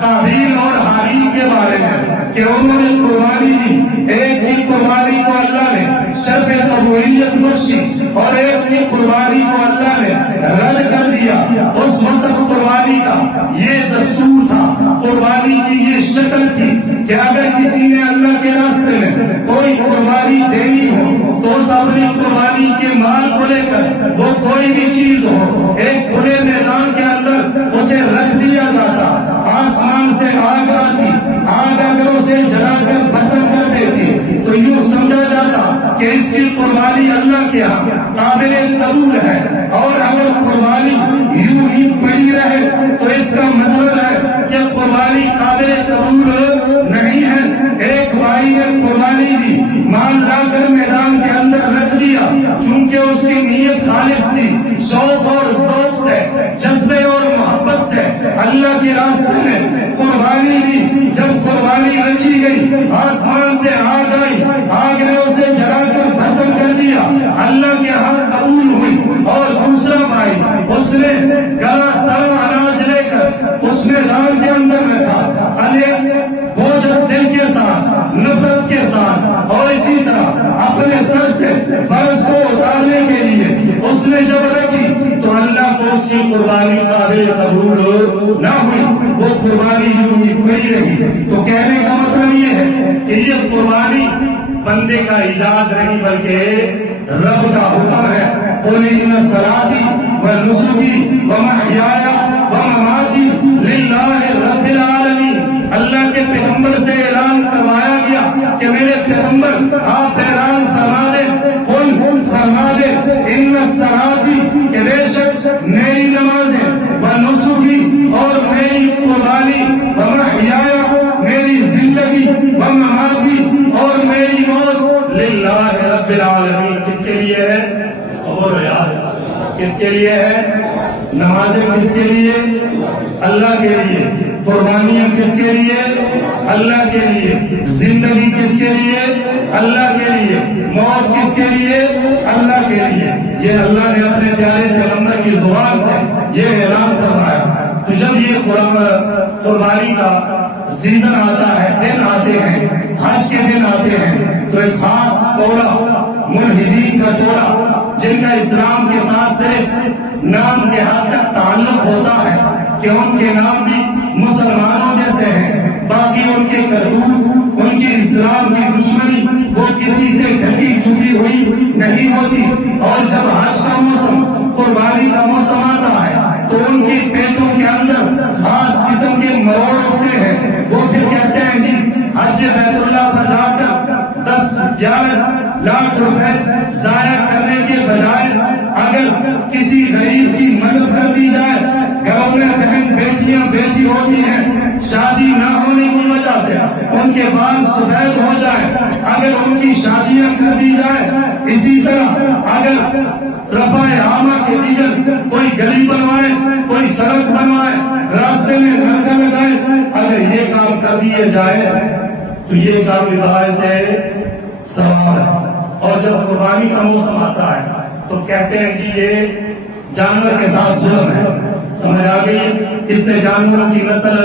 قابیل اور حابیل کے بارے میں کہ انہوں نے قربانی دی، ایک کی قربانی کو اللہ نے شرف قبولیت بخشی اور ایک کی قربانی کو اللہ نے رد کر دیا۔ اس وقت قربانی کا یہ دستور تھا، قربانی کی یہ شکل تھی کہ اگر کسی نے اللہ کے راستے میں کوئی قربانی دینی ہو تو اس اپنی قربانی کے مال کو لے کر وہ کوئی بھی چیز ہو ایک کھلے میدان کے اندر اسے رکھ دیا جاتا، آسمان سے آگ آتی، آگ اگر اسے جلا کر بسر کر دیتی تو یوں سمجھا جاتا کہ اس کی قربانی اللہ کے ہاں قابل قبول ہے، اور اگر قربانی یوں ہی پڑی رہے تو اس کا مطلب ہے کہ قربانی قابل قبول نہیں ہے۔ ایک بھائی نے قربانی دی، مال لا کر میدان کے اندر رکھ دیا، چونکہ اس کی نیت خالص تھی، شوق اور ذوق سے، جذبے اور محبت سے اللہ کے راستے میں قربانی دی۔ جب قربانی رکھی گئی، آسمان سے آگ آئی، آگ نے اسے جلا کر بھسم کر دیا، اللہ کے ہاں قبول ہوئی۔ اور دوسرا بھائی اس نے گلا سارا اناج لے کر اس میدان کے اندر رکھا، وہ جب دل کے ساتھ، نفرت کے ساتھ اور اسی طرح اپنے سر سے فرض کو اتارنے کے لیے اس نے جب رکھی تو اللہ کو اس کی قربانی قابل قبول نہ ہوئی، وہ قربانی یوں ہی پڑی رہی۔ تو کہنے کا مطلب یہ ہے کہ یہ قربانی بندے کا ایجاد نہیں بلکہ رب کا حکم ہے۔ قل ان صلاتی و نسکی و محیایا و مماتی للہ رب العالمین۔ اللہ کے پیغمبر سے اعلان کروایا گیا کہ میرے پیغمبر آپ اعلان فرما دیں، قل فرما دیں ان صلاتی کہ بے شک میری نمازیں و نسکی اور میری قربانی و محیایا میری زندگی و مماتی اور میری موت للہ رب العالمین۔ کس کے لیے ہے؟ اور یاد کس کے لیے ہے؟ نمازیں کس کے لیے؟ اللہ کے لیے۔ قربانیاں کس کے لیے؟ اللہ کے لیے۔ زندگی کس کے لیے؟ اللہ کے لیے۔ موت کس کے لیے؟ اللہ کے لیے۔ یہ اللہ نے اپنے پیارے پیغمبر کی زبان سے یہ اعلان کروایا۔ تو جب یہ قربانی کا سیزن آتا ہے، دن آتے ہیں، حج کے دن آتے ہیں، تو ایک خاص ٹولہ، ملحدین کا ٹولہ جن کا اسلام کے ساتھ صرف نام کے حد تک تعلق ہوتا ہے کہ ان کے نام بھی مسلمانوں جیسے ہیں، باقی ان کے کرتوت، ان کی اسلام کی دشمنی وہ کسی سے ڈھکی چھپی ہوئی نہیں ہوتی۔ اور جب حج کا موسم، قربانی کا موسم آتا ہے تو ان کی پیٹوں کے اندر خاص قسم کے مروڑ اٹھتے ہیں۔ وہ پھر کہتے ہیں جی حج بیت اللہ پر جا کر 10-11 لاکھ روپے ضائع کرنے کے بجائے اگر کسی غریب کی مدد کر دی جائے، گھروں میں بہن بیٹیاں بیٹی ہوتی ہیں، شادی نہ ہونے کی وجہ سے ان کے بال سفید ہو جائے، اگر ان کی شادیاں کر دی جائے، اسی طرح اگر رفع عامہ کے لیے کوئی گلی بنوائے، کوئی سڑک بنوائے، راستے میں نلکا لگائے، اگر یہ کام کر دیے جائے تو یہ کام ابتداء سے ثواب ہے۔ اور جب قربانی کا موسم آتا ہے تو کہتے ہیں کہ یہ جانور کے ساتھ ظلم ہے، سمجھ آ گئی؟ اس سے جانوروں کی نسل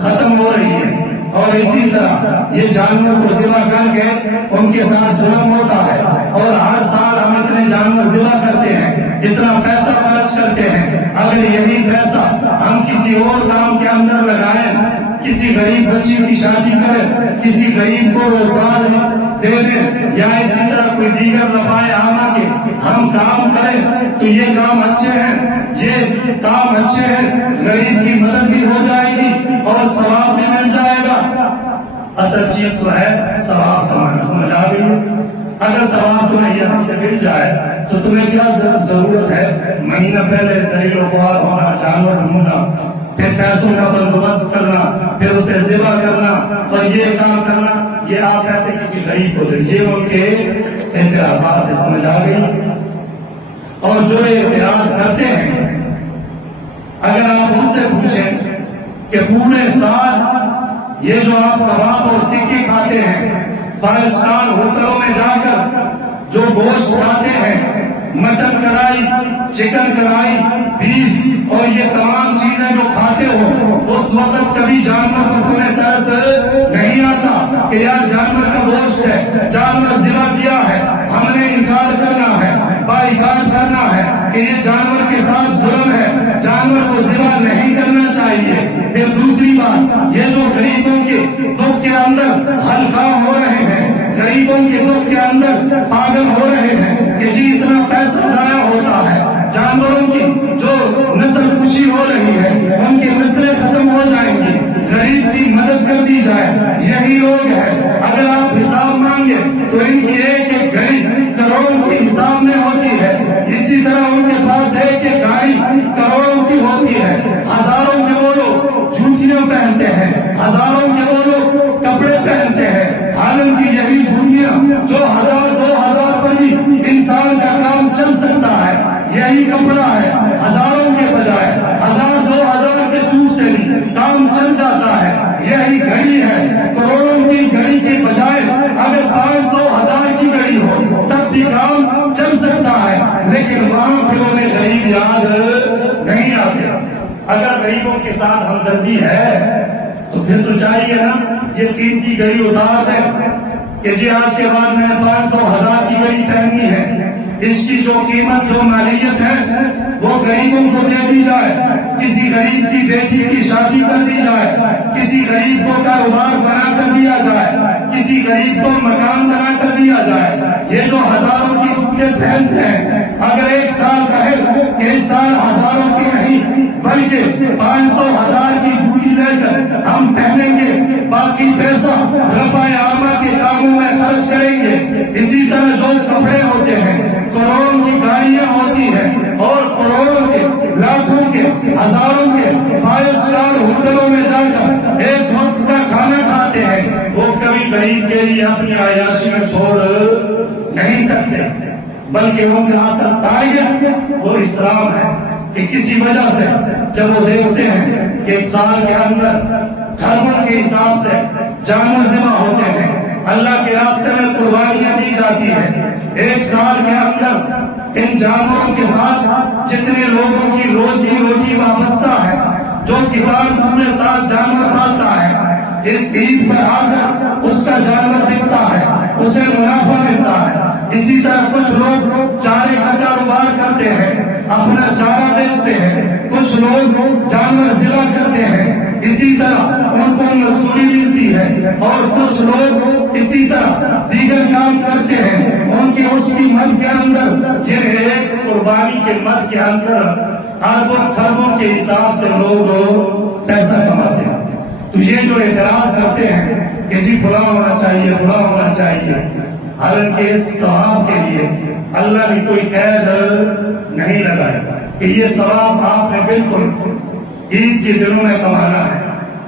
ختم ہو رہی ہے، اور اسی طرح یہ جانور کو ذبح کر کے ان کے ساتھ ظلم ہوتا ہے۔ اور ہر سال ہم اتنے جانور ذبح کرتے ہیں، اتنا پیسہ خرچ کرتے ہیں، اگر یہی پیسہ ہم کسی اور کام کے اندر لگائیں، کسی غریب بچی کی شادی کریں، کسی غریب کو روزگار دے دیں، یا اسی طرح کوئی دیگر رفع عامہ کے ہم کام کریں تو یہ کام اچھے ہیں، یہ کام اچھے ہیں، غریب کی مدد بھی ہو جائے گی اور ثواب بھی مل جائے گا۔ اصل چیز تو ہے ثواب کمانا، سمجھ آ گئی؟ اگر ثواب تمہیں یہاں سے مل جائے تو تمہیں کیا ضرورت ہے مہینہ پہلے ذلیل و خوار ہونا، جانور ڈھونڈنا، پھر پیسوں کا بندوبست کرنا، پھر اسے ذبح کرنا اور یہ کام کرنا؟ یہ آپ ایسے کسی غریب کو دیں، یہ ان کے اعتراضات، سمجھ آ گئی؟ اور جو اعتراض کرتے ہیں، اگر آپ ان سے پوچھیں کہ پورے سال یہ جو آپ کباب اور ٹکی کھاتے ہیں، 5 اسٹار ہوٹلوں میں جا کر جو گوشت کھاتے ہیں، مٹن کڑھائی، چکن کڑھائی، بیف اور یہ تمام چیزیں جو کھاتے ہو اس وقت کبھی جانور کو تمہیں ترس نہیں آتا کہ یار جانور کا گوشت ہے، جانور ذبح کیا ہے، ہم نے انکار کرنا ہے، باعث کرنا ہے کہ یہ جانور کے ساتھ ظلم ہے، جانور کو ذبح نہیں کرنا چاہیے۔ پھر دوسری بات، یہ جو غریبوں کے دکھ کے اندر ہلکا ہو رہے ہیں، غریبوں کے دکھ کے اندر پاگل ہو رہے ہیں کہ جی اتنا پیسہ ضائع ہوتا ہے، جانوروں کی جو نسل کشی ہو رہی ہے ان کی نسلیں ختم ہو جائیں گی، غریب کی مدد کر دی جائے، یہی لوگ ہیں۔ اگر آپ حساب مانگے تو ان کی ایک ایک گھڑی کروڑوں کی حساب میں ہوتی ہے، اسی طرح ان کے پاس ایک ایک گاڑی کروڑوں کی ہوتی ہے، ہزاروں کے وہ لوگ جوتیاں پہنتے ہیں، ہزاروں کے وہ لوگ کپڑے پہنتے ہیں، حالانکہ یہی جوتیاں جو 1000-2000 پر بھی انسان کا کام چل سکتا ہے، یہی کپڑا ہے ہزاروں کے بجائے 1000-2000 کے سوٹ سے بھی کام چل جاتا ہے، یہی گھڑی ہے کروڑوں کی گھڑی کے بجائے اگر 500-1000 کی گھڑی ہو تب بھی کام چل سکتا ہے، لیکن وہاں پھر انہیں غریب یاد نہیں آتے۔ اگر غریبوں کے ساتھ ہمدردی ہے تو پھر تو چاہیے نا یہ قیمتی گھڑی اتار ہے کہ جی آج کے بعد میں 500-1000 کی گھڑی پہننی ہے، اس کی جو قیمت جو مالیت ہے وہ غریبوں کو دے دی جائے، کسی غریب کی بیٹی کی شادی کر دی جائے، کسی غریب کو کاروبار بنا کر دیا جائے، کسی غریب کو مکان بنا کر دیا جائے۔ یہ جو ہزاروں کی جوتیں پہنتے ہیں، اگر ایک سال کہے کہ اس سال ہزاروں کی نہیں بلکہ 500-1000 کی جوتی لے کر ہم پہنیں گے، باقی پیسہ رفع عامہ کے کاموں میں خرچ کریں گے۔ اسی طرح جو کپڑے ہوتے ہیں، کروڑوں کی گاڑیاں ہوتی ہیں اور کروڑوں کے لاکھوں کے ہزاروں کے 5 اسٹار ہوٹلوں میں جا کر ایک وقت کا کھانا کھاتے ہیں، وہ کبھی غریب کے لیے اپنی عیاشی میں چھوڑ نہیں سکتے، بلکہ ان کا اصل تاریخ وہ اسلام ہے کہ کسی وجہ سے جب وہ دیکھتے ہیں کہ ایک سال کے اندر دھرموں کے حساب سے جانور ذبح ہوتے ہیں، اللہ کے راستے میں قربانیاں دی جاتی ہیں، ایک سال کے اندر ان جانوروں کے ساتھ جتنے لوگوں کی روزی روٹی وابستہ ہے، جو کسان پورے سال جانور پالتا ہے، اس عید پر آ کر اس کا جانور بکتا ہے، اسے منافع ملتا ہے۔ اسی طرح کچھ لوگ چارے کا کاروبار کرتے ہیں، اپنا چارہ بیچتے ہیں، کچھ لوگ جانور ذبح کرتے ہیں، اسی طرح ان کو مزدوری ملتی ہے، اور کچھ لوگ اسی طرح دیگر کام کرتے ہیں، ان کی اس کی مد کے اندر یہ ایک قربانی کے مد کے اندر اربوں خربوں کے حساب سے لوگ پیسہ کماتے ہیں۔ تو یہ جو اعتراض کرتے ہیں کہ جی فلاں ہونا چاہیے، فلاں ہونا چاہیے، حالانکہ اس ثواب کے لیے اللہ نے کوئی قید نہیں لگایا کہ یہ ثواب آپ نے بالکل عید کے دنوں میں کمانا ہے،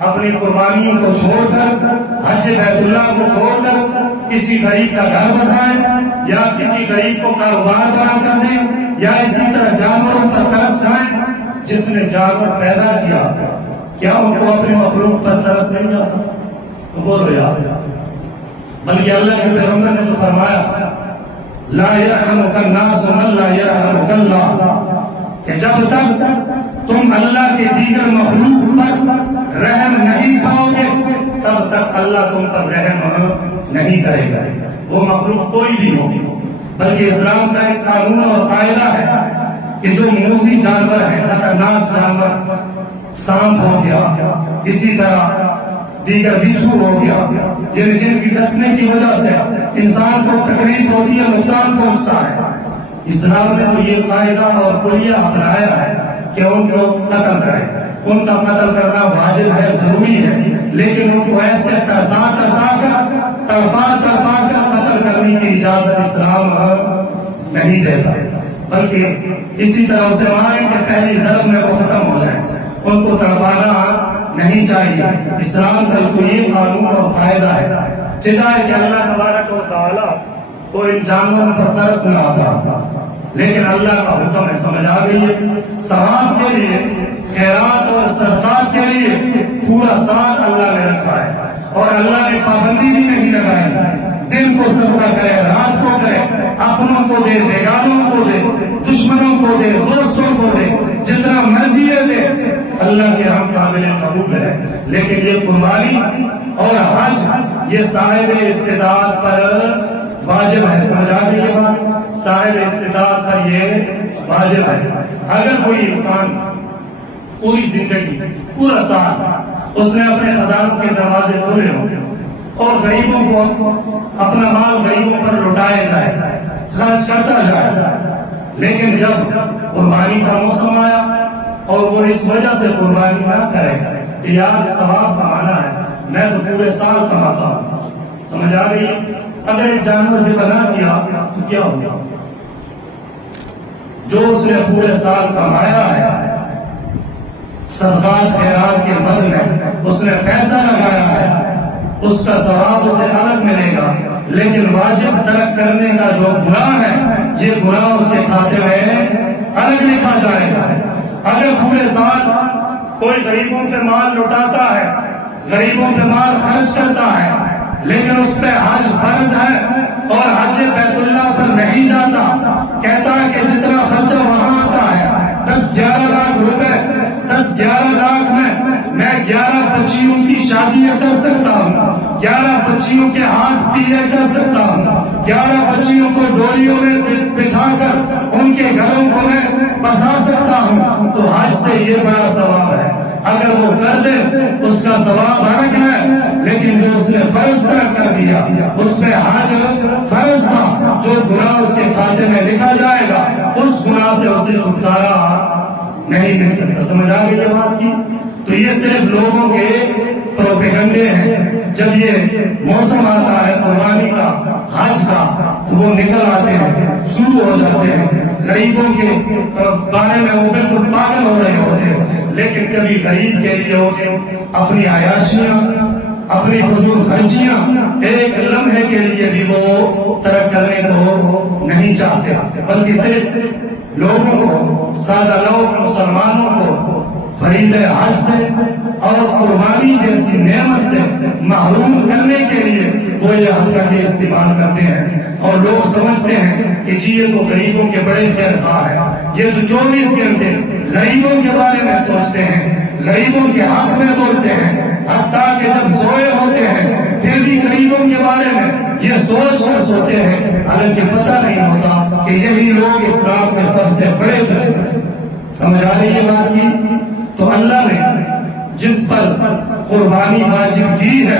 اپنی قربانیوں کو چھوڑ کر، حج بیت اللہ کو چھوڑ کر کسی غریب کا گھر بسائیں یا کسی غریب کو کاروبار بنا کر دیں یا اسی طرح جانوروں پر ترس کھائیں۔ جس نے جانور پیدا کیا کیا ان کو اپنے مخلوق پر ترس نہیں آتا؟ تو بولو یار، بلکہ اللہ کے پیغمبر نے تو فرمایا لا یرحمک الناس من لا یرحمک اللہ، کہ جب تک تم اللہ کے دیگر مخلوق پر رحم نہیں پاؤ گے تب تک اللہ تم پر رحم نہیں کرے گا، وہ مخلوق کوئی بھی ہو۔ بلکہ اسلام کا ایک قانون اور قاعدہ ہے کہ جو موذی جانور ہے، خطرناک جانور، سانپ ہو گیا، اسی طرح دیگر بچھو ہو گیا، جن کی ڈسنے کی وجہ سے انسان کو تکلیف ہوتی ہے، نقصان پہنچتا ہے، اسلام نے تو یہ قاعدہ اور کلیہ اپنایا ہے کہ ان کو قتل کریں۔ ان کا قتل کرنا واجب ہے، ضروری ہے، لیکن ان کو ایسے تڑپا کر قتل کرنے کی اجازت اسلام نہیں دیتا، بلکہ اسی طرح اسے ماریں کہ پہلی ظلم میں وہ ختم ہو جائے، ان کو تڑپانا نہیں چاہیے۔ اسلام کا تو یہ قانون اور قاعدہ ہے، چاہے کہ اللہ تبارک و تعالیٰ کو ان جانوروں پر ترس نہ آتا، لیکن اللہ کا حکم ہے، سمجھ آ گئی ہے۔ ثواب کے لیے، خیرات اور صدقات کے لیے پورا ساتھ اللہ نے رکھا ہے، اور اللہ نے پابندی بھی نہیں لگائی دن کو صدقہ کرے، رات کو کرے، اپنوں کو دے، بیگانوں کو دے، دشمنوں کو دے، دوستوں کو دے، جتنا مرضی دے، اللہ کے ہم قابل قبول ہے۔ لیکن یہ قربانی اور حج یہ صاحب استطاعت پر واجب ہے۔ سمجھا دی یہ بات؟ صاحب استطاعت پر یہ واجب ہے۔ اگر کوئی انسان پوری زندگی پورا سال اس نے اپنے خزانوں کے دروازے کھولے ہوں اور غریبوں کو اپنا مال غریبوں پر لٹایا جائے، خرچ کرتا جائے، لیکن جب قربانی کا موسم آیا اور وہ اس وجہ سے قربانی نہ کرے کہ یار ثواب کمانا ہے، میں تو پورے سال کماتا ہوں، سمجھ آ رہی ہے؟ اگر ایک جانور سے بنا کیا تو کیا ہوگا؟ جو اس نے پورے سال کمایا ہے صدقات خیرات کے بدلے اس نے پیسہ لگایا ہے، اس کا ثواب اسے الگ ملے گا، لیکن واجب ترک کرنے کا جو گناہ ہے یہ گناہ اس کے کھاتے میں الگ لکھا جائے گا۔ اگر پورے سال کوئی غریبوں پہ مال لٹاتا ہے، غریبوں پہ مال خرچ کرتا ہے، لیکن اس پہ حج فرض ہے اور حج بیت اللہ پر نہیں جاتا، کہتا ہے کہ جتنا خرچہ وہاں آتا ہے 10-11 لاکھ روپے، 10-11 لاکھ میں 11 بچیوں کی شادی کر سکتا ہوں، 11 بچیوں کے ہاتھ پیلے کر سکتا ہوں، 11 بچیوں کو ڈولیوں میں بٹھا کر ان کے گھروں کو میں بسا سکتا ہوں، تو حج سے یہ بڑا ثواب ہے۔ اگر وہ کر دے اس کا ثواب الگ ہے، لیکن جو اس نے فرض ترک کر دیا اس میں حج فرض تھا، جو گناہ اس کے کھاتے میں لکھا جائے گا اس گناہ سے اسے چھٹکارا نہیں مل سکتا۔ سمجھ آ گئی یہ بات کی؟ تو یہ صرف لوگوں کے پروپیگنڈے ہیں۔ جب یہ موسم آتا ہے قربانی کا، حج کا، تو وہ نکل آتے ہیں، شروع ہو جاتے ہیں، غریبوں کے بارے میں وہ بالکل پاگل ہو رہے ہوتے ہیں، لیکن کبھی غریب کے لیے اپنی عیاشیاں، اپنی فضول خرچیاں ایک لمحے کے لیے بھی وہ ترک کرنے کو نہیں چاہتے، بلکہ صرف لوگوں کو، سادہ لوگ مسلمانوں کو فریض حج سے اور قربانی جیسی نعمت سے محروم کرنے کے لیے وہ یہ حرکتیں استعمال کرتے ہیں، اور لوگ سمجھتے ہیں کہ جی یہ تو غریبوں کے بڑے خیر خواہ ہیں، یہ تو 24 گھنٹے غریبوں کے بارے میں سوچتے ہیں، غریبوں کے حق میں بولتے ہیں، حتیٰ کہ جب سوئے ہوتے ہیں پھر بھی غریبوں کے بارے میں یہ سوچ کر سوتے ہیں، حالانکہ پتہ نہیں ہوتا کہ یہی لوگ اسلام کے سب سے بڑے دشمن ہیں۔ سمجھ آ رہی ہے بات کی؟ تو اللہ نے جس پر قربانی واجب کی ہے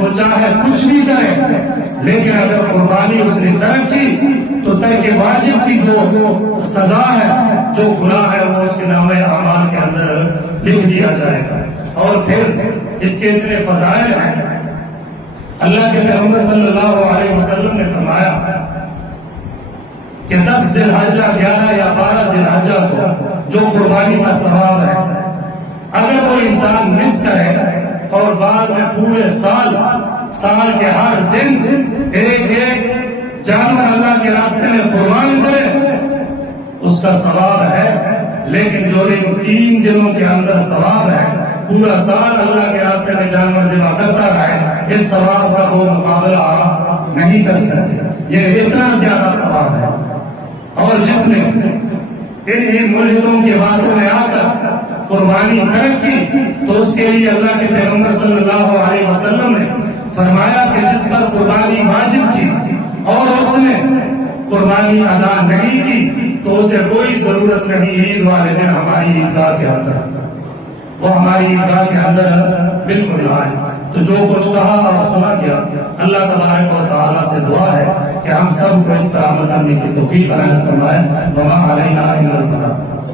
وہ چاہے کچھ بھی کرے، لیکن اگر قربانی اس نے ترک کی تو ترک واجب کی جو سزا ہے، جو گناہ ہے، وہ اس کے نام اعمال کے اندر لکھ دیا جائے گا۔ اور پھر اس کے اتنے فضائل ہیں، اللہ کے پیغمبر صلی اللہ علیہ وسلم نے فرمایا کہ 10 ذی الحجہ 11 یا 12 ذی الحجہ کو جو قربانی کا ثواب ہے، اگر کوئی انسان مس کرے اور بعد میں پورے سال کے ہر دن ایک جانور اللہ کے راستے میں قربان کرے اس کا ثواب ہے، لیکن جو ان 3 دنوں کے اندر ثواب ہے، پورا سال اللہ کے راستے میں جانور ذبح کرتا رہے، اس ثواب کا وہ مقابلہ نہیں کر سکتے، یہ اتنا زیادہ ثواب ہے۔ اور جس نے ان ملحدوں کے باتوں میں آ کر قربانی ترک کی تو اس کے لیے اللہ کے پیغمبر صلی اللہ علیہ وسلم نے فرمایا کہ جس پر قربانی واجب تھی اور اس نے قربانی ادا نہیں کی تو اسے کوئی ضرورت نہیں عید والے دن ہماری عیدگاہ کے اندر، وہ ہماری عیدگاہ کے اندر بالکل آئے۔ تو جو کچھ کہا اور سنا گیا، اللہ تبارک و تعالیٰ سے دعا ہے کہ ہم سب کو اس پر عمل کرنے کی توفیق عطا فرمائے۔ وما علینا الا البلاغ۔